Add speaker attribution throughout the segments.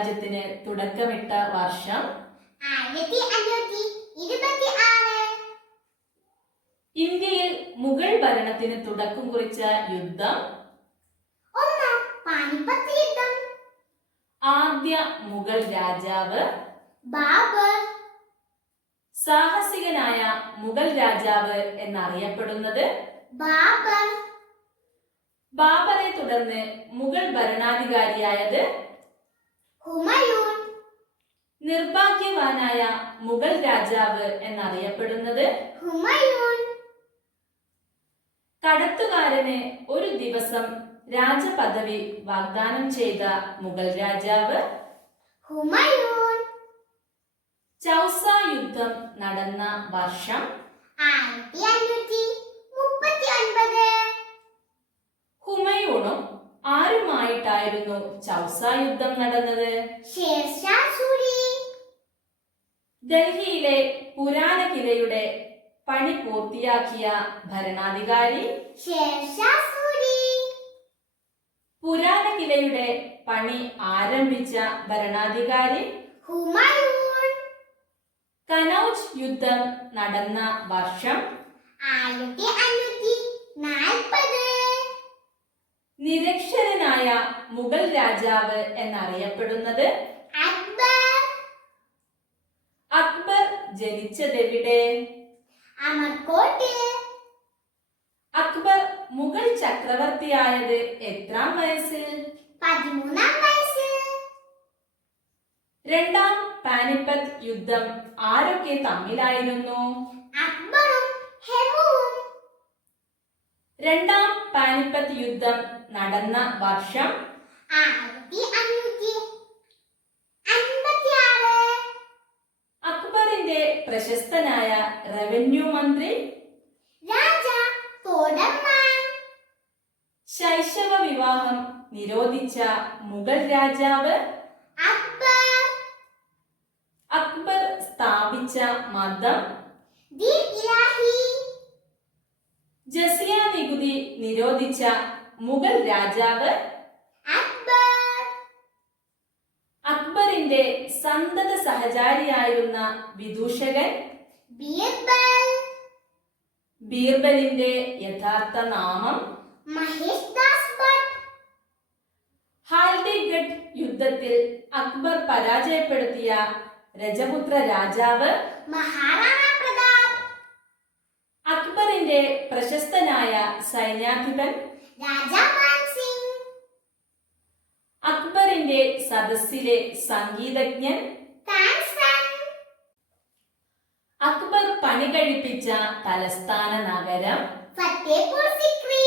Speaker 1: സാമ്രാജ്യത്തിന് തുടക്കമിട്ട വർഷം ഇന്ത്യയിൽ മുഗൾ ഭരണത്തിന് തുടക്കം കുറിച്ച യുദ്ധം. ആദ്യ മുഗൾ രാജാവ്.
Speaker 2: ബാബർ.
Speaker 1: സാഹസികനായ മുഗൾ രാജാവ് എന്നറിയപ്പെടുന്നത്
Speaker 2: ബാബർ.
Speaker 1: ബാബറെ തുടർന്ന് മുഗൾ ഭരണാധികാരിയായത്
Speaker 2: ഹുമയൂൺ.
Speaker 1: നിർഭാഗ്യവാനായ മുഗൾ രാജാവ് എന്നറിയപ്പെടുന്നത്
Speaker 2: ഹുമയൂൺ.
Speaker 1: കടത്തുകാരന് ഒരു ദിവസം രാജപദവി വാഗ്ദാനം ചെയ്ത മുഗൾ രാജാവ്
Speaker 2: ഹുമയൂൺ.
Speaker 1: ചൗസ യുദ്ധം നടന്ന വർഷം ഹുമയൂണും ആരുമായിട്ടായിരുന്നു ചൗസ യുദ്ധം നടന്നത്? ഡൽഹിയിലെ പുരാണ കിലയുടെ പണി പൂർത്തിയാക്കിയ ഭരണാധികാരി? പുരാന കിലയുടെ പണി ആരംഭിച്ച ഭരണാധികാരി? കനൌജ് യുദ്ധം നടന്ന വർഷം?
Speaker 2: ആയിരത്തി അഞ്ഞൂറ്റി നാൽപ്പത്.
Speaker 1: നിരക്ഷരനായ മുഗൾ രാജാവ് എന്നറിയപ്പെടുന്നത്?
Speaker 2: അക്ബർ.
Speaker 1: അക്ബർ ജനിച്ചതെവിടെ? അക്ബർ മുഗൾ ചക്രവർത്തിയായത് എത്രാം വയസ്സിൽ?
Speaker 2: പതിമൂന്നാം വയസ്സിൽ.
Speaker 1: രണ്ടാം പാനിപ്പത്ത് യുദ്ധം ആരൊക്കെ തമ്മിലായിരുന്നു?
Speaker 2: അക്ബറും
Speaker 1: രണ്ടാം പാനിപ്പത്ത് യുദ്ധം നടന്ന വർഷം അക്ബറിന്റെ പ്രശസ്തനായ റവന്യൂ മന്ത്രി ശൈശവ വിവാഹം നിരോധിച്ച മുഗൾ രാജാവ്
Speaker 2: അക്ബർ.
Speaker 1: അക്ബർ സ്ഥാപിച്ച മതം ജസിയ നികുതി നിരോധിച്ച മുഗൾ രാജാവ്
Speaker 2: അക്ബർ.
Speaker 1: അക്ബറിന്റെ സന്തത സഹചാരിയായിരുന്ന വിദൂഷകൻ
Speaker 2: ബീർബൽ.
Speaker 1: ബീർബലിന്റെ യഥാർത്ഥ നാമം ഹാൽഡിഗഡ് യുദ്ധത്തിൽ അക്ബർ പരാജയപ്പെടുത്തിയ രജപുത്ര രാജാവ്
Speaker 2: മഹാറാണ പ്രതാപ്.
Speaker 1: അക്ബറിന്റെ പ്രശസ്തനായ സൈന്യാധിപൻ അക്ബറിന്റെ സദസ്സിലെ സംഗീതജ്ഞൻ അക്ബർ പണി കഴിപ്പിച്ച തലസ്ഥാന നഗരം
Speaker 2: ഫത്തേപൂർ സിക്രി.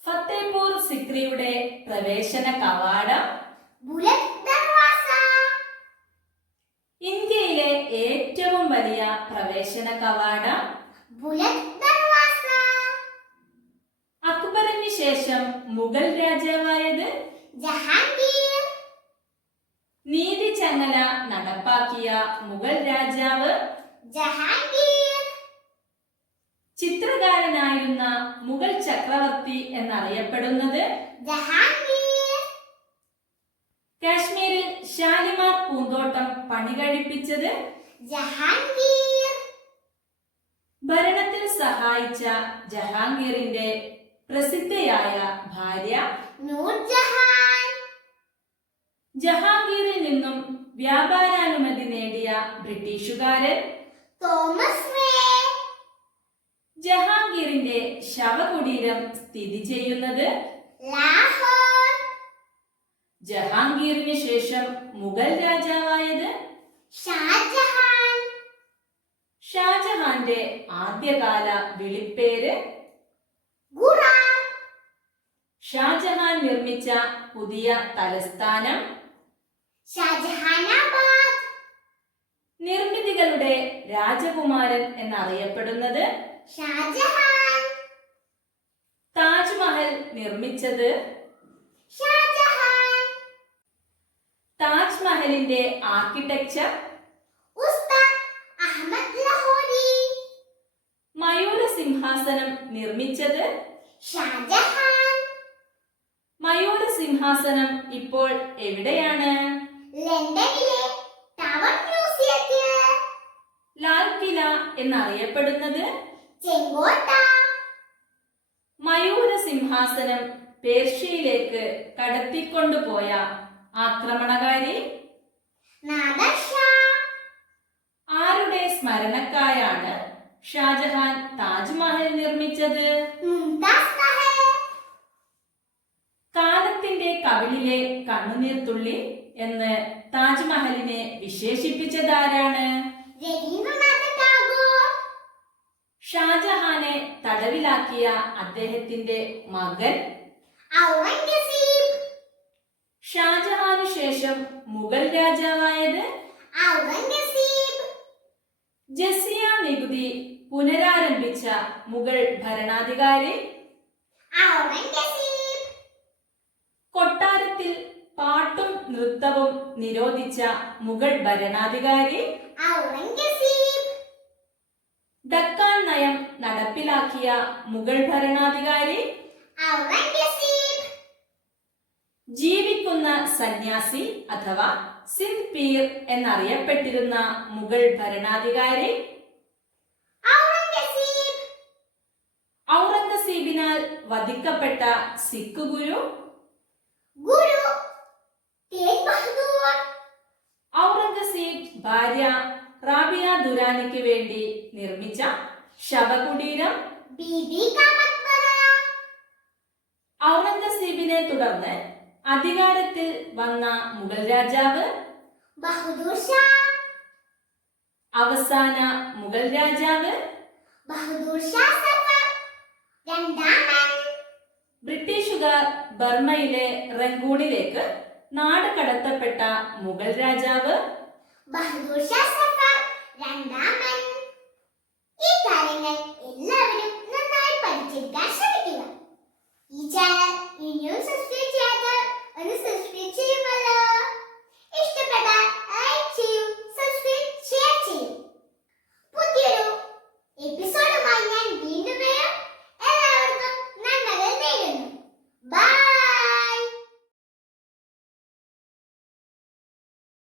Speaker 1: ഫത്തേപൂർ സിക്രിയുടെ പ്രവേശന കവാടം ഇന്ത്യയിലെ ഏറ്റവും വലിയ പ്രവേശന കവാടം
Speaker 2: ബുലറ്റ്
Speaker 1: ശേഷം മുഗൾ രാജാവായത്?
Speaker 2: ജഹാംഗീർ.
Speaker 1: നീതി ചങ്ങല നടപ്പാക്കിയ മുഗൾ രാജാവ്?
Speaker 2: ജഹാംഗീർ.
Speaker 1: ചിത്രകാരനായിരുന്ന മുഗൾ ചക്രവർത്തി എന്നറിയപ്പെടുന്നത്?
Speaker 2: ജഹാംഗീർ.
Speaker 1: കാശ്മീരിൽ ഷാലിമാർ പൂന്തോട്ടം പണി കഴിപ്പിച്ചത്?
Speaker 2: ജഹാംഗീർ.
Speaker 1: ഭരണത്തിൽ സഹായിച്ച ജഹാംഗീറിന്റെ പ്രസിദ്ധയായ ഭാര്യ ജഹാംഗീറിൽ നിന്നും വ്യാപാരാനുമതി നേടിയ ബ്രിട്ടീഷുകാരൻ
Speaker 2: തോമസ്
Speaker 1: ജഹാംഗീറിന്റെ ശവകുടീരം സ്ഥിതി ചെയ്യുന്നത് ജഹാംഗീറിന് ശേഷം മുഗൾ രാജാവായത്
Speaker 2: ഷാജഹാൻ.
Speaker 1: ഷാജഹാന്റെ ആദ്യകാല വിളിപ്പേര് ഷാജഹാൻ നിർമ്മിച്ച പുതിയ തലസ്ഥാനം?
Speaker 2: ഷാജഹാനാബാദ്.
Speaker 1: നിർമ്മിതികളുടെ രാജകുമാരൻ എന്നറിയപ്പെടുന്നത്?
Speaker 2: ഷാജഹാൻ.
Speaker 1: താജ്മഹൽ നിർമ്മിച്ചത്?
Speaker 2: ഷാജഹാൻ.
Speaker 1: താജ്മഹലിന്റെ ആർക്കിടെക്ചർ?
Speaker 2: അഹമ്മദ് ലഹോരി.
Speaker 1: മയൂര സിംഹാസനം നിർമ്മിച്ചത്?
Speaker 2: ഷാജഹാൻ.
Speaker 1: മയൂര സിംഹാസനം ഇപ്പോൾ എവിടെയാണ്?
Speaker 2: ലണ്ടനിലെ ടവർ മ്യൂസിയത്തിൽ.
Speaker 1: ലാൽ കില എന്നറിയപ്പെടുന്നത്?
Speaker 2: ചെങ്കോട്ട.
Speaker 1: മയൂര സിംഹാസനം പേർഷ്യയിലേക്ക് കടത്തിക്കൊണ്ടുപോയ ആക്രമണകാരി? ആരുടെ സ്മരണക്കായാണ് ഷാജഹാൻ താജ്മഹൽ നിർമ്മിച്ചത്? കണ്ണുനീർത്തുള്ളി എന്ന് താജ്മഹലിനെ വിശേഷിപ്പിച്ചതാരാണ്? ഷാജഹാനെ തടവിലാക്കിയ അദ്ദേഹത്തിന്റെ മകൻ ഷാജഹാനു ശേഷം മുഗൾ രാജാവായത് ജസിയ നികുതി പുനരാരംഭിച്ച മുഗൾ ഭരണാധികാരി കൊട്ടാരത്തിൽ പാട്ടും നൃത്തവും നിരോധിച്ച മുഗൾ ഭരണാധികാരി ഡക്കാൻ നയം നടപ്പിലാക്കിയ മുഗൾ ഭരണാധികാരി ജീവിക്കുന്ന സന്യാസി അഥവാ സിന്ധ് പീർ എന്നറിയപ്പെട്ടിരുന്ന മുഗൾ ഭരണാധികാരി
Speaker 2: ഔറംഗസീബ്.
Speaker 1: ഔറംഗസീബിനാൽ വധിക്കപ്പെട്ട സിഖ് ഗുരു
Speaker 2: ഗുരു
Speaker 1: ഔറംഗസീബ് ഭാര്യ റാബിയ ദുരാനിക്ക് വേണ്ടി നിർമ്മിച്ച ശവകുടീരം. ഔറംഗസീബിനെ തുടർന്ന് അധികാരത്തിൽ വന്ന മുഗൾ രാജാവ്.
Speaker 2: ബഹദൂർ ഷാ.
Speaker 1: അവസാന മുഗൾ രാജാവ്.
Speaker 2: ബഹദൂർ ഷാ സഫർ രണ്ടാമൻ
Speaker 1: ബ്രിട്ടീഷുകാർ ബർമയിലെ റംഗൂണിലേക്ക് നാട് കടത്തപ്പെട്ട മുഗൾ രാജാവ്.
Speaker 2: ബഹദൂർ സഫർ രണ്ടാമൻ. ഈ കാര്യങ്ങൾ എല്ലാവരും നന്നായി പഠിച്ചെടുക്കാൻ ഈ ചാനൽ ഇനിയും സബ്സ്ക്രൈബ് ചെയ്യാത്ത ഒന്ന് സബ്സ്ക്രൈബ് ചെയ്യുമല്ലോ. ഇഷ്ടപ്പെട്ടാൽ